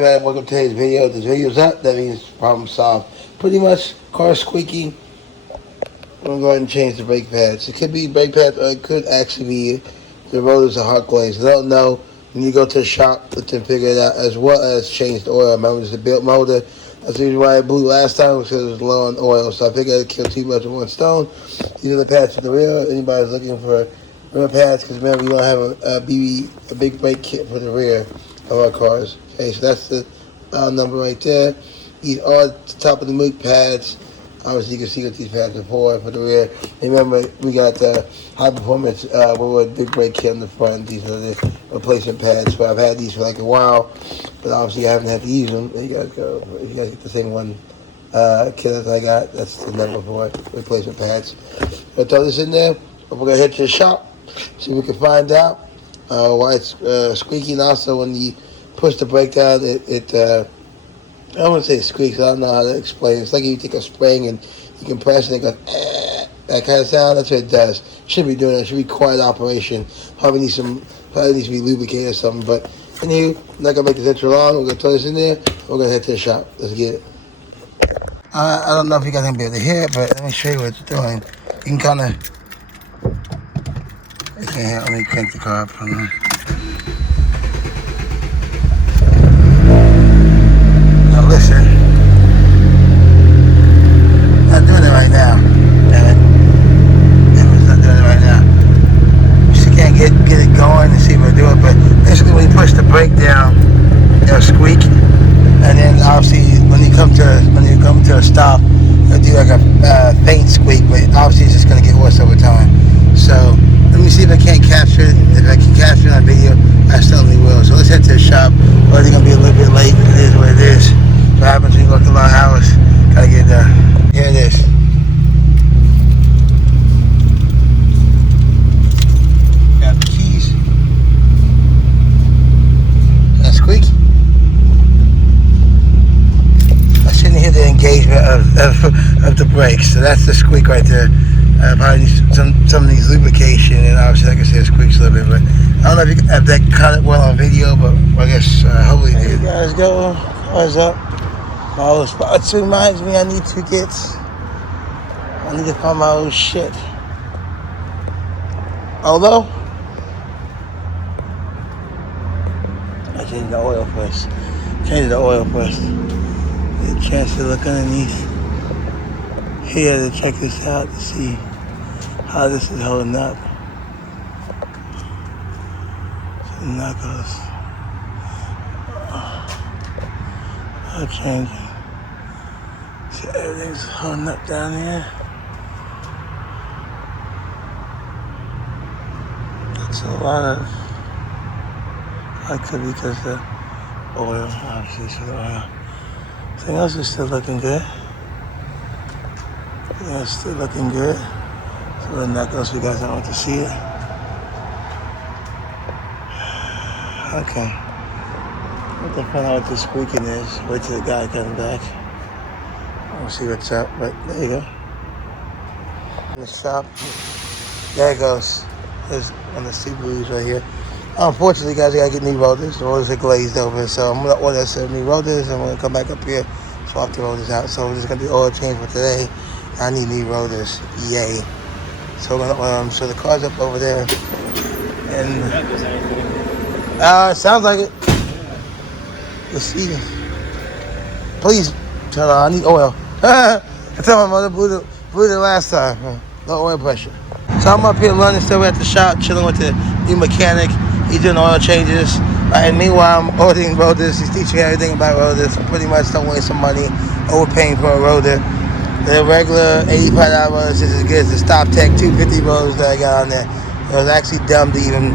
Welcome to today's video. This video's up, that means problem solved. Pretty much, car squeaking. I'm going to go ahead and change the brake pads. It could be brake pads, or it could actually be the rotors are hot glazed. I don't know. When you go to the shop, let them figure it out, as well as change the oil. Remember, it's a built motor. That's the reason why I blew last time, was because it was low on oil. So I figured I'd kill too much with one stone. These are the pads for the rear. Anybody's looking for rear pads, because remember, we don't have a big brake kit for the rear of our cars. Okay, so that's the number right there. These are the top of the milk pads. Obviously, you can see what these pads are for the rear. Remember, we got the high performance with a big brake kit on the front. These are the replacement pads. So I've had these for like a while, but obviously I haven't had to use them. You gotta get the same one kit that I got. That's the number for it, replacement pads. I'll throw this in there. We're gonna head to the shop, see if we can find out why it's squeaking. Also, when you push the brake down, I don't want to say it squeaks, I don't know how to explain it. It's like you take a spring and you can press it and it goes, that kind of sound. That's what it does. Shouldn't be doing it. It should be quiet operation. Probably needs to be lubricated or something. But anyway, I'm not going to make this intro long. We're going to throw this in there. We're going to head to the shop. Let's get it. I don't know if you guys can be able to hear it, but let me show you what it's doing. You can kind of, I can't let me crank the car up. Hold on. Listen, not doing it right now. Damn it. It's not doing it right now. You still can't get it going and see if I do it, but basically when you push the brake down, it'll squeak, and then obviously when you come to a stop, it'll do like a faint squeak, but obviously it's just gonna get worse over time. So let me see if I can't capture it. If I can capture it on video, I certainly will. So let's head to the shop. We're already gonna be a little bit late. It is what it is. What happens when you work a long hours? Gotta get done. Here it is. Got the keys. That squeak. I shouldn't hear the engagement of the brakes. So that's the squeak right there. Probably some needs lubrication, and obviously, like I said, it squeaks a little bit. But I don't know if you can have that caught it well on video, but I guess hopefully you did. There you guys go. Car's up. My old spots reminds me I need to find my old shit. Although, I changed the oil first. Get a chance to look underneath here to check this out to see how this is holding up. The knuckles are changing. So everything's holding up down here. That's a lot of, that could be because the oil, obviously, so the oil. Everything else is still looking good. Yeah, it's still looking good. So the knuckles, you guys don't want to see it. Okay. What the find out what the squeaking is. Wait till the guy comes back. We'll see what's up, but there you go. In the shop. There it goes. There's one of the Subarus right here. Unfortunately, guys, I gotta get new rotors. The rotors are glazed over, so I'm gonna order some new rotors. I'm gonna come back up here, swap the rotors out. So we're just gonna do oil change for today. I need new rotors. Yay. So we're gonna, so the car's up over there. And sounds like it. Let's see. Please, tell her I need oil. I told my mother blew the last time. No oil pressure. So I'm up here running, still at the shop, chilling with the new mechanic. He's doing oil changes. And meanwhile, I'm ordering rotors. He's teaching me everything about rotors. Pretty much don't waste some money overpaying for a rotor. The regular $85 rotors is as good as the Stop Tech 250 rotors that I got on there. It was actually dumb to even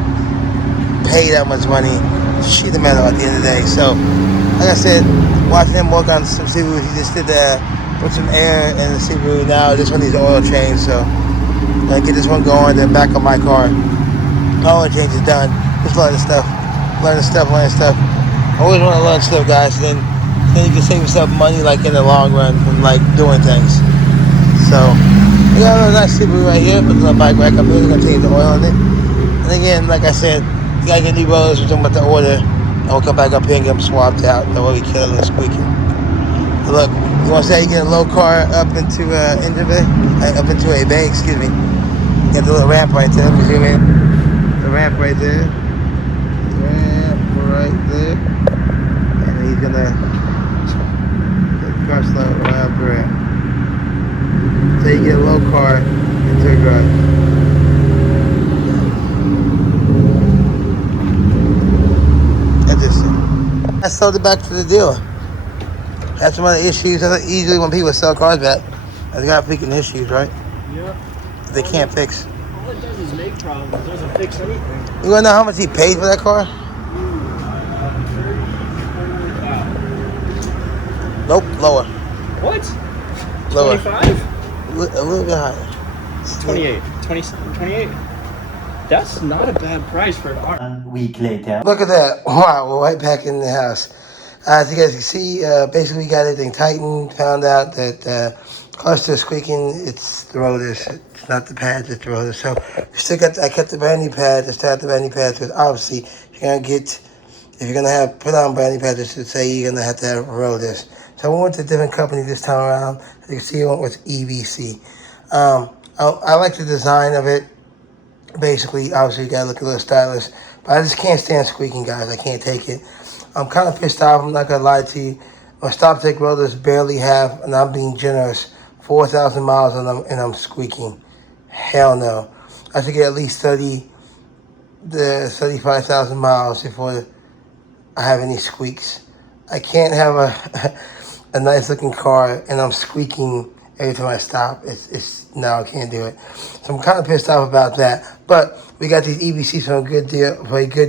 pay that much money. Sheet of metal at the end of the day. So, like I said, watching him work on some Subarus, he just did put some air in the Subaru. Now this one needs an oil change, so I'm gonna get this one going. Then back on my car. Oil change is done. Just learning stuff. I always want to learn stuff, guys. Then you can save yourself money, like in the long run, from like doing things. So we got a nice Subaru right here. Put the bike rack up here. We're gonna change the oil on it. And again, like I said, you gotta get new rotors. We're talking about the order. And we'll come back up here and get them swapped out. That way we kill the squeaking. Look, you want to say you get a low car up into engine bay? Up into a bay, excuse me. You got the little ramp right there. Let me zoom in. The ramp right there. Ramp right there. And he's gonna get the car slow right up the ramp. So you get a low car into a garage. Interesting. I sold it back to the dealer. Had some other issues. Usually when people sell cars back, they got freaking issues, right? Yeah. They can't fix. All it does is make problems. It doesn't fix anything. You wanna know how much he paid for that car? 30. Nope, lower. What? Lower. 25? A little bit higher. 28. 28. That's not a bad price for a car. 1 week later. Look at that. Wow, we're right back in the house. As you guys can see, basically we got everything tightened. Found out that car's still squeaking. It's the rotors. It's not the pads, it's the rotors. So we still got, I kept the brand new pads. I still have the brand new pads because obviously if you're gonna have put on brand new pads, it should say you're gonna have to have rotors. So I went with a different company this time around. As you can see, I went with EBC. I like the design of it. Basically, obviously, you gotta look a little stylish. But I just can't stand squeaking, guys. I can't take it. I'm kind of pissed off. I'm not gonna lie to you. My stop take rotors barely have, and I'm being generous, 4,000 miles on them, and I'm squeaking. Hell no. I should get at least 35,000 miles before I have any squeaks. I can't have a nice looking car and I'm squeaking every time I stop. No, I can't do it. So I'm kind of pissed off about that. But we got these EBCs for a good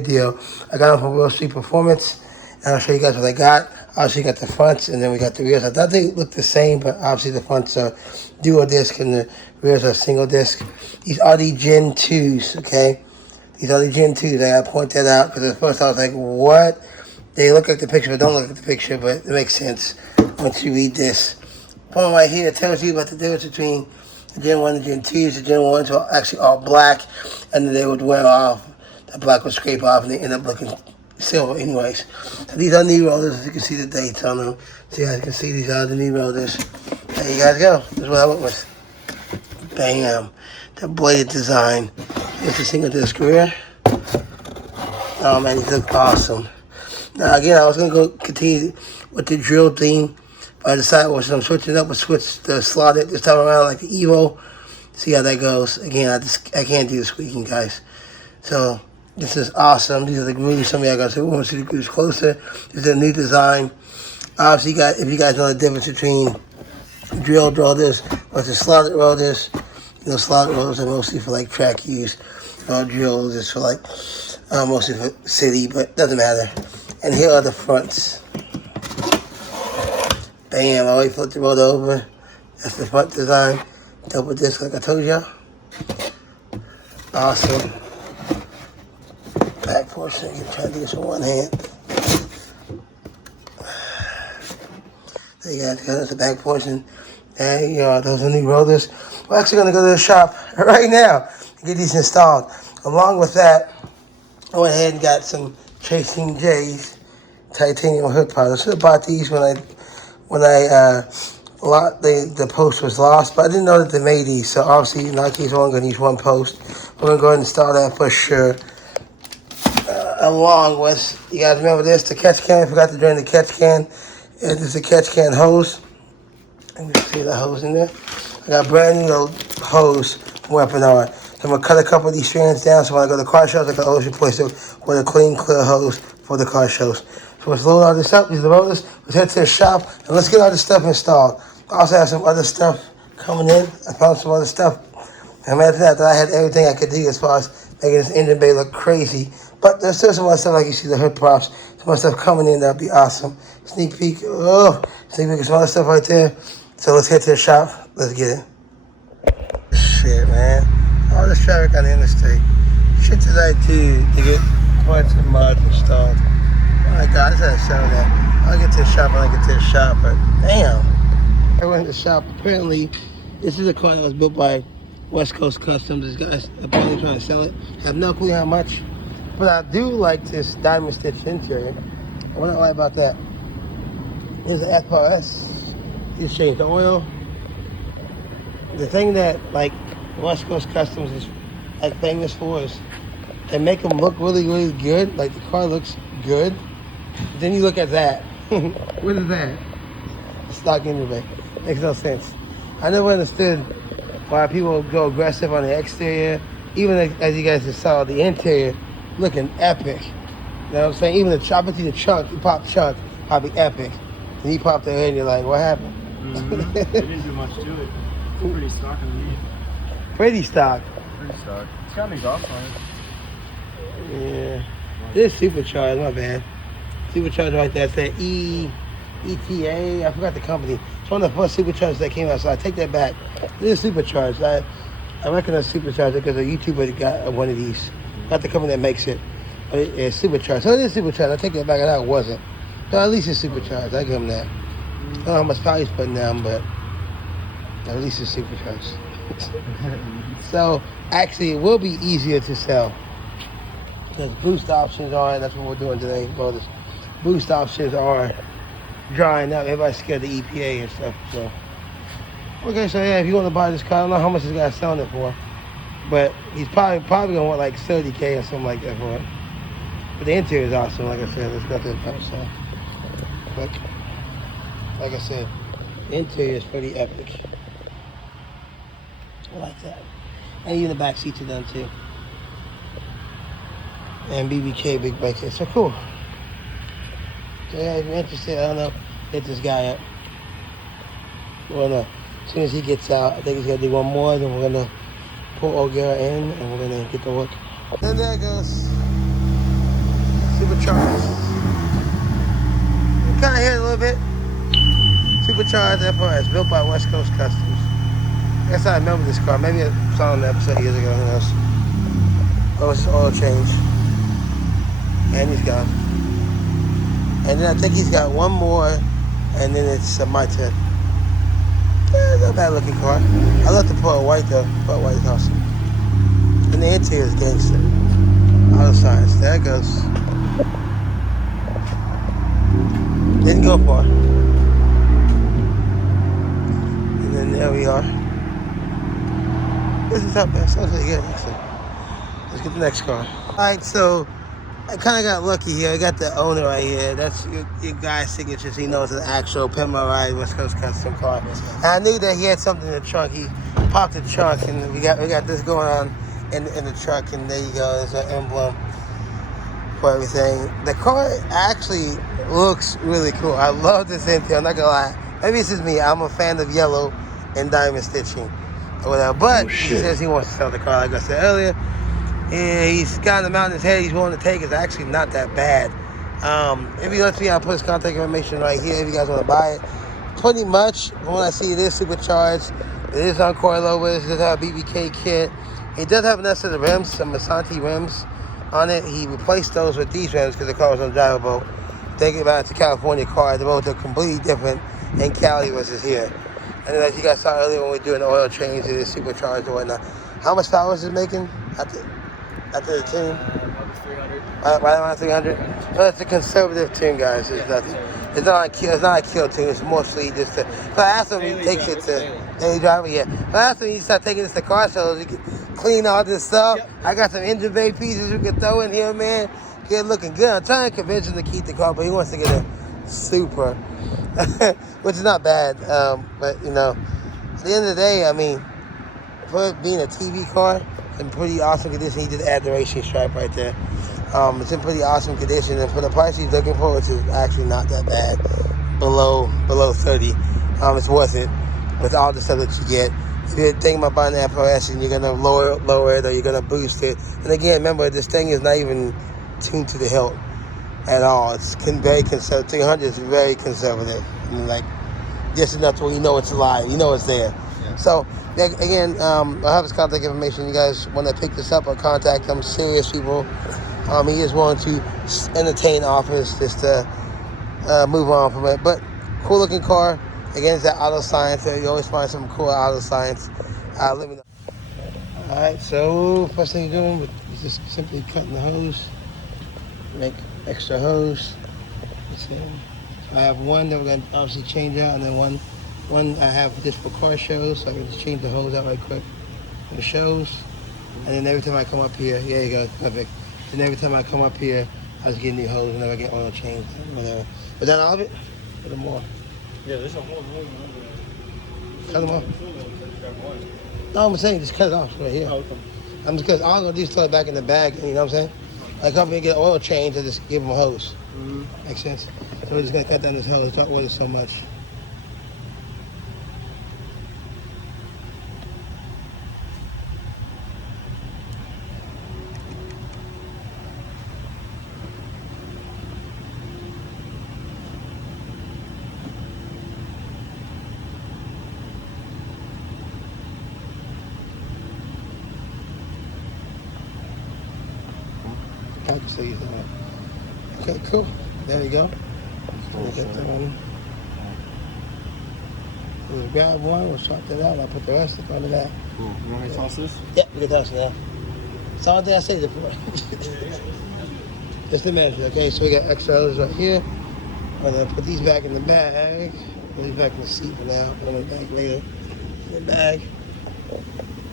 deal. I got them from Wall Street Performance, and I'll show you guys what I got. Obviously, got the fronts, and then we got the rears. I thought they looked the same, but obviously the fronts are dual disc and the rears are single disc. These are the Gen 2s, okay? These are the Gen 2s. I gotta point that out because at first I was like, what? They look like the picture, but don't look like the picture, but it makes sense once you read this. Point right here tells you about the difference between the Gen 1 and Gen 2s. The Gen 1s are actually all black, and then they would wear off. The black would scrape off, and they end up looking silver anyways. So these are new rollers, as you can see the dates on them. So you guys can see these are the new rollers. There you guys go. This is what I went with. Bam. The bladed design. Here's the single disc rear. Oh man, these look awesome. Now again, I was gonna go continue with the drill theme, but I decided I'm switching up and switch the slotted this time around like the Evo. See how that goes. Again, I can't do the squeaking, guys. So this is awesome. These are the grooves. Some of y'all guys want to see the grooves closer. This is a new design. Obviously, if you guys know the difference between drilled rotors versus slotted rotors, you know, slotted rotors are mostly for like track use. Drills is for like mostly for city, but doesn't matter. And here are the fronts. Bam, I already flipped the rotor over. That's the front design. Double disc like I told y'all. Awesome. Back portion, you try to do this with one hand. There you guys go, that's the back portion. There you are, those are new rotors. We're actually gonna go to the shop right now and get these installed. Along with that, I went ahead and got some Chasing J's titanium hood powder. I should have bought these when the post was lost, but I didn't know that they made these. So obviously, in our case, we're only gonna use one post. We're gonna go ahead and install that for sure. Along with, you guys remember this, the catch can. I forgot to drain the catch can. This is a catch can hose. Let me see the hose in there. I got brand new hose from Weaponard. So I'm gonna cut a couple of these strands down so when I go to car shows, I can always replace it with a clean, clear hose for the car shows. So let's load all this up. These are the rotors. Let's head to the shop and let's get all this stuff installed. I also have some other stuff coming in. I found some other stuff. And after that, I had everything I could do as far as making this engine bay look crazy. But there's still some other stuff, like you see the hood props. Some other stuff coming in, that'll be awesome. Sneak peek, sneak peek, some other stuff right there. So let's head to the shop. Let's get it. Shit, man. All this traffic on the interstate. Shit that I do to get parts and mods installed. Oh my God, I just had to show that. I'll get to the shop when I get to the shop, but damn. I went to the shop. Apparently, this is a car that was built by West Coast Customs. This guy's apparently trying to sell it. I have no clue how much. But I do like this diamond stitch interior. What I like about that is the FRS. You change the oil. The thing that like West Coast Customs is like famous for is they make them look really, really good. Like the car looks good. Then you look at that. What is that? Stock engine bay. Makes no sense. I never understood why people go aggressive on the exterior. Even as you guys just saw, the interior looking epic. You know what I'm saying? Even the the trunk, you pop trunk, probably epic. And you pop the hood and you're like, what happened? Mm-hmm. They didn't do much to it. It's pretty stock underneath. Pretty stock. Pretty stock. It's got an exhaust on it. Yeah. This is supercharged, my bad. Supercharged right there. It's that ETA. I forgot the company. It's one of the first superchargers that came out, so I take that back. This is supercharged. I recognize supercharged because a YouTuber got one of these. Not the company that makes it, but it's supercharged. So it is supercharged. I take that back. I thought it wasn't. So at least it's supercharged. I give him that. I don't know how much power he's putting down, but at least it's supercharged. So actually, it will be easier to sell. There's boost options on. That's what we're doing today. Well, the boost options are drying up. Everybody's scared of the EPA and stuff. So okay, so yeah, if you want to buy this car, I don't know how much this guy's selling it for, but he's probably gonna want like 30K or something like that for it. But the interior is awesome. Like I said, let's go to the front side. Look, like I said, the interior is pretty epic. I like that. And even the back seats are done too. And BBK big bike. So cool. So yeah, if you're interested, I don't know, hit this guy up. Well, no. As soon as he gets out, I think he's gonna do one more, then we're gonna pull O'Gara in and we're gonna get to work. And there it goes. Supercharged. You kinda hear it a little bit. Supercharged FRS, built by West Coast Customs. I guess I remember this car. Maybe I saw it on the episode years ago, who knows. Oh, it's oil change. And he's gone. And then I think he's got one more, and then it's my turn. Yeah, not a bad looking car. I love the Pearl White though. Pearl White is awesome. And the interior is gangster. Auto science. There it goes. Didn't go far. And then there we are. This is up there. Sounds pretty good actually. Let's get the next car. Alright, so I kind of got lucky here. I got the owner right here. That's your guy's signature, so he knows it's an actual Pimp My Ride West Coast Custom car. And I knew that he had something in the trunk. He popped the trunk, and we got this going on in the truck. And there you go. There's an emblem for everything. The car actually looks really cool. I love this interior. I'm not gonna lie. Maybe it's just me. I'm a fan of yellow and diamond stitching or whatever. But he says he wants to sell the car, like I said earlier. Yeah, he's got an amount in his head he's willing to take. It's actually not that bad. If he lets me, I'll put his contact information right here if you guys want to buy it. Pretty much, from what I see, it is supercharged. It is on coilovers. It does have a BBK kit. It does have another set of rims, some Masanti rims on it. He replaced those with these rims because the car was undrivable. Thinking about it's a California car, the roads are completely different in Cali versus here. And then as you guys saw earlier when we were doing the oil change, it is supercharged and whatnot. How much power is it making after the tune? About 300. Right around 300. Well, it's a conservative tune, guys. It's nothing. It's not a kill tune. It's mostly just so I asked him if he takes it to daily driver. Yeah. But I asked him if he start taking this to car shows. He can clean all this stuff. Yep. I got some engine bay pieces you can throw in here, man. Get it looking good. I'm trying to convince him to keep the car, but he wants to get a Super, which is not bad. But you know, at the end of the day, I mean, for it being a TV car, it's in pretty awesome condition. He did add the racing stripe right there. It's in pretty awesome condition, and for the price he's looking for, it's actually not that bad. Below 30, it's worth it with all the stuff that you get. If you're thinking about buying the FRS and you're gonna lower it or you're gonna boost it, and again, remember this thing is not even tuned to the hilt at all. It's very conservative. 300 is very conservative. I mean, like just enough to where you know it's alive, you know it's there. Yeah. So again, I'll have his contact information. You guys want to pick this up or contact him? Serious people. He is willing to entertain offers just to move on from it. But cool looking car. Again, it's that auto science. You always find some cool auto science. Let me know. All right, so first thing you're doing is just simply cutting the hose make extra hose. Let's see. I have one that we're gonna obviously change out, and then one I have just for car shows, so I can just change the hose out right quick for the shows. And then every time I come up here, there you go, perfect. Then every time I come up here, I just get new hose whenever I get oil changed, whatever. But then all of it, put them more. Yeah, there's a whole over there. Cut them off. No, I'm saying just cut it off right here. Oh, okay. I'm just because all I'm gonna do is throw it back in the bag. You know what I'm saying? Like come here and get an oil change, and just give them a hose. Mm-hmm. Makes sense. So we're just gonna cut down this hose. Don't waste so much. I can see that. Okay, cool. There we go. We'll get that one. We'll grab one, we'll swap that out, I'll put the rest up under that. Cool. You want me to toss this? Yeah, we can toss it now. It's all day I saved it for. Just the measure, okay? So we got extra hoses right here. I'm gonna put these back in the bag. Put these back in the seat for now. Put them in the bag later. In the bag.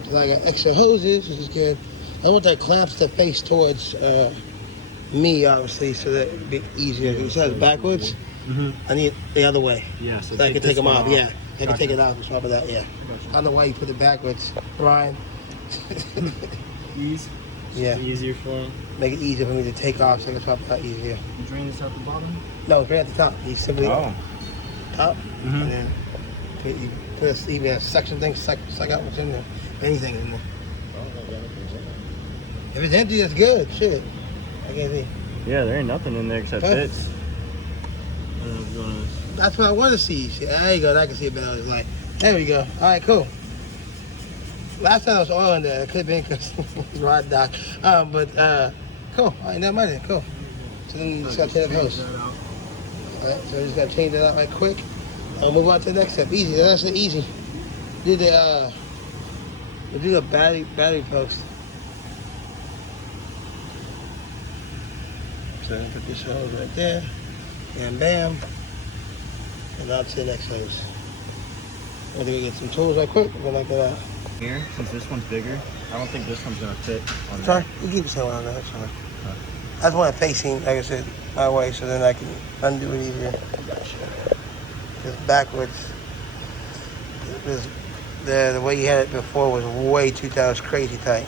So I got extra hoses, which is good. I want that clamps to face towards me, obviously, so that it'd be easier. If it says backwards, I need it the other way. Yeah, so I can take them off. Yeah, I can take it out and swap it out. Yeah. Gotcha. I don't know why you put it backwards, Ryan. Ease. Yeah. Easier for him. Make it easier for me to take off so I can swap it out easier. You drain this out the bottom? No, right at the top. You simply Oh. top, and then you put a, even a suction thing, suck out what's in there. Anything in there. If it's empty, that's good. Shit. I can't see. Yeah, there ain't nothing in there except Perfect. bits. I don't know if you want to... That's what I want to see. See, there you go. I can see it better. It's like, there we go. All right, cool. Last time there was oil in there. It could have been because it's rod dock. But cool. All right, never mind it. Cool. So then you just got to change the hose. All right, so we just got to change that out right quick. I'll move on to the next step. Easy. That's easy. We'll do the battery post. So I put this hose right there, and bam, and on to the next hose. I'm gonna get some tools right quick. We're gonna knock that out. Here, since this one's bigger, I don't think this one's gonna fit on Sorry, there. you keep this one on there. Sorry. I just want it facing, like I said, my way, so then I can undo it easier. Just backwards. The way you had it before was way too tight. It was crazy tight.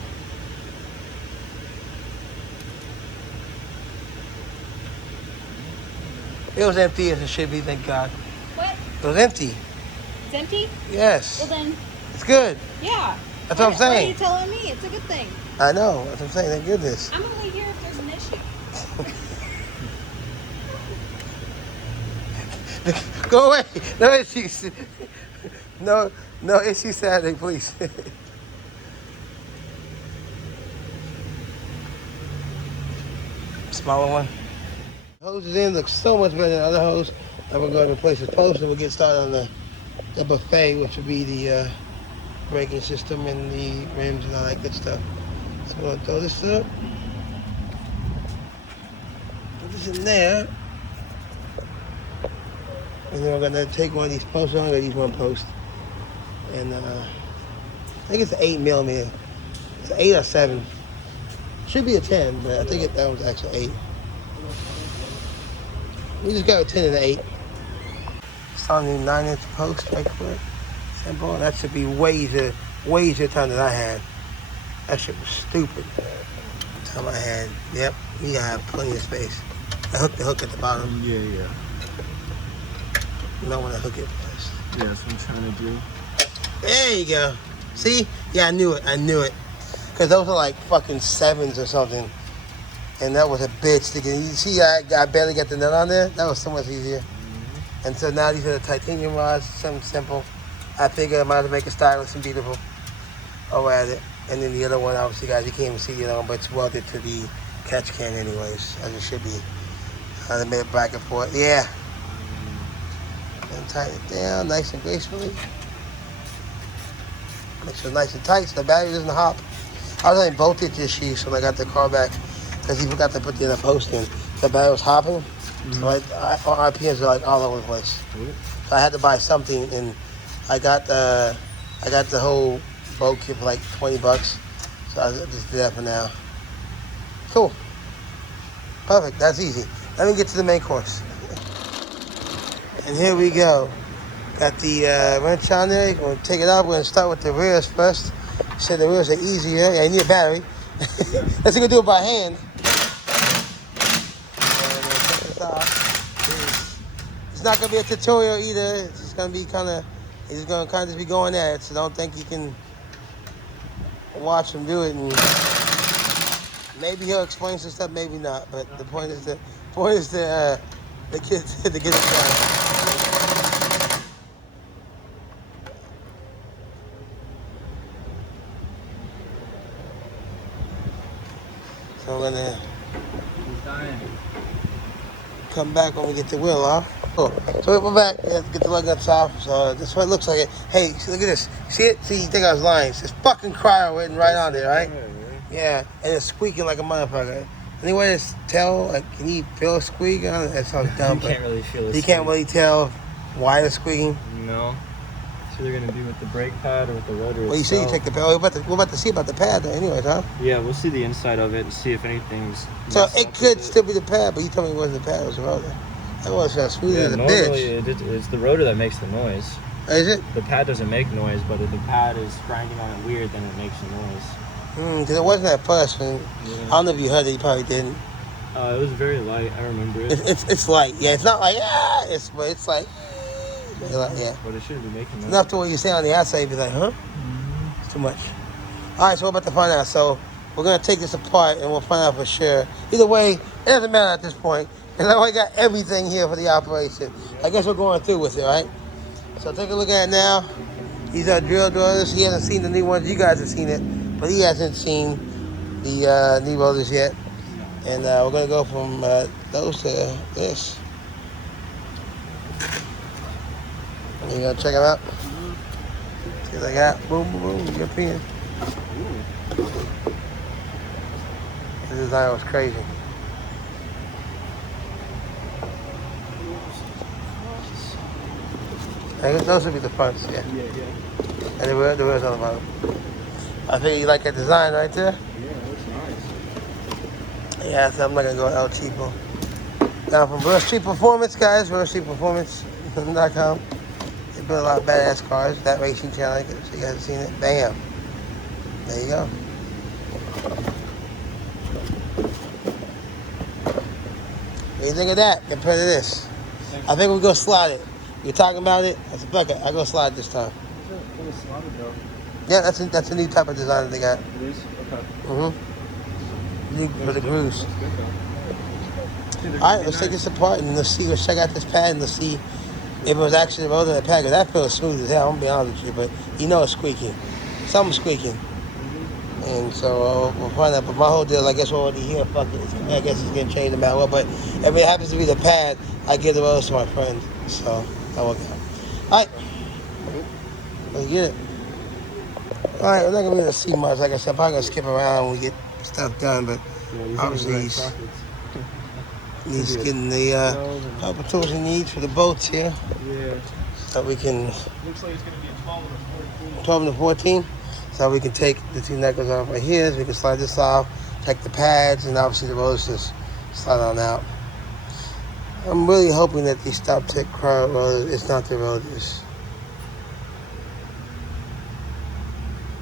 It was empty as it should be, thank God. What? It was empty. It's empty? Yes. Well then, It's good. yeah. That's what I'm Why are saying. you telling me? It's a good thing. I know. That's what I'm saying. Thank goodness. I'm only here if there's an issue. Go away. No issues. No issues Saturday, please. Smaller one. Hose is in. Looks so much better than the other hose. And we're going to replace the post, and we'll get started on the buffet, which will be the braking system and the rims and all that good stuff. So we're going to throw this up. Put this in there. And then we're going to take one of these posts on. I'm going to use one post. And I think it's an 8mm. It's an 8 or 7. Should be a 10, but I think that one's actually 8. We just got a 10 and an 8. It's on the 9-inch post right quick. Simple. That should be way easier time than I had. That shit was stupid. The time I had. Yep. You gotta have plenty of space. I hooked the hook at the bottom. Yeah. You don't want to hook it first. Yeah, that's what I'm trying to do. There you go. See? Yeah, I knew it. Because those are like fucking 7s or something. And that was a bitch to get. You see, I barely got the nut on there. That was so much easier. Mm-hmm. And so now these are the titanium rods, something simple. I figured I might as well make it stylish and beautiful. I'll add it. And then the other one, obviously, guys, you can't even see the other one, but it's welded to the catch can anyways, as it should be. I made a bracket for it. Yeah. And tighten it down nice and gracefully. Make sure it's nice and tight so the battery doesn't hop. I was only bolted this sheet when I got the car back because he forgot to put the other post in. the battery was hopping. So our RPMs are like all over the place. So I had to buy something, and I got the whole boat kit for like $20. So I just did that for now. Cool. Perfect. That's easy. Let me get to the main course. And here we go. Got the wrench on there. We're going to take it out. We're going to start with the rears first. Said the rears are easier. Yeah, you need a battery. Let's do it by hand. It's not going to be a tutorial either. It's just going to be he's going to just be going at it. So don't think you can watch him do it. And maybe he'll explain some stuff, maybe not. But the point is to get it done. So we're gonna come back when we get the wheel off. Cool. So we're back. Let's get the lug nuts off. So this is what it looks like. Hey, see, look at this. See it? See, you think I was lying? It's fucking cryo written right on there, right? Yeah, and it's squeaking like a motherfucker. Any way to tell? Like, can you feel a squeak? That sounds dumb. You can't really feel it. You can't really tell why it's squeaking. No. It's either gonna be with the brake pad or with the rotor. Well, you see, you take the pad. We're about to see about the pad, though, anyways, huh? Yeah, we'll see the inside of it and see if anything's. So it could still be the pad, but you told me it wasn't the pad; it was the rotor. That was smooth as a bitch. It's the rotor that makes the noise. Is it? The pad doesn't make noise, but if the pad is grinding on it weird, then it makes a noise. Because it wasn't at first. And I don't know if you heard it. You probably didn't. It was very light. I remember it. It's light. Yeah, it's not like it's like yeah. But it shouldn't be making noise. Enough to what you say on the outside, you'd be like, huh? It's too much. All right, so we're about to find out. So we're gonna take this apart and we'll find out for sure. Either way, it doesn't matter at this point. And I already got everything here for the operation. I guess we're going through with it, right? So take a look at it now. These are drill rotors. He hasn't seen the new ones. You guys have seen it, but he hasn't seen the new rotors yet. And we're gonna go from those to this. You gonna check them out? See what I got? Boom, boom, boom. European. The design was crazy. I guess those would be the fronts, yeah. And the wheels on the bottom. I think you like that design right there? Yeah, that's nice. Yeah, so I'm not gonna go El Cheapo. Now from Real Street Performance, guys, RealStreetPerformance.com. They build a lot of badass cars. That racing channel, so you guys have seen it. Bam. There you go. What do you think of that compared to this? I think we're gonna slide it. You're talking about it? I said, fuck it, I go slide this time. Yeah, that's a new type of design that they got. It is? Okay. New for the grooves. Alright, let's take this apart and let's check out this pad and let's see if it was actually the rotor of the pad. Because that feels smooth as hell, I'm gonna be honest with you, but you know it's squeaking. Something's squeaking. And so we'll find out. But my whole deal, I guess we're already here. Fuck it. I guess it's getting changed no matter what. But if it happens to be the pad, I give the rotors to my friend. So that worked out. Alright. Let's get it. Alright, we're not gonna be able to see much. Like I said, I'm probably gonna skip around when we get stuff done. But obviously he's getting the couple tools he needs for the boats here. Yeah. So we can. Looks like it's gonna be a 12 and a 14. 12 and a 14. So we can take the two knuckles off right here. So we can slide this off, take the pads, and obviously the rotors just slide on out. I'm really hoping that these Stop Tech cryo rotors, it's not the rotors.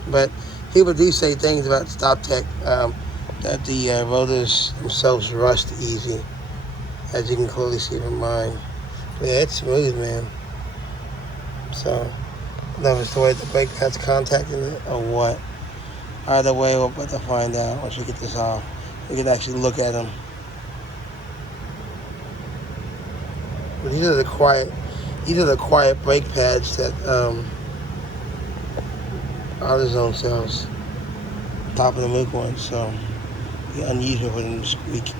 But people do say things about Stop Tech, that the rotors themselves rust easy, as you can clearly see from mine. But yeah, it's smooth, man. So, I don't know if it's the way the brake pad's contacting it or what. Either way, we're about to find out once we get this off. We can actually look at them. But these are the quiet brake pads that AutoZone sells. Top of the milk ones, so it's unusual for them to squeak.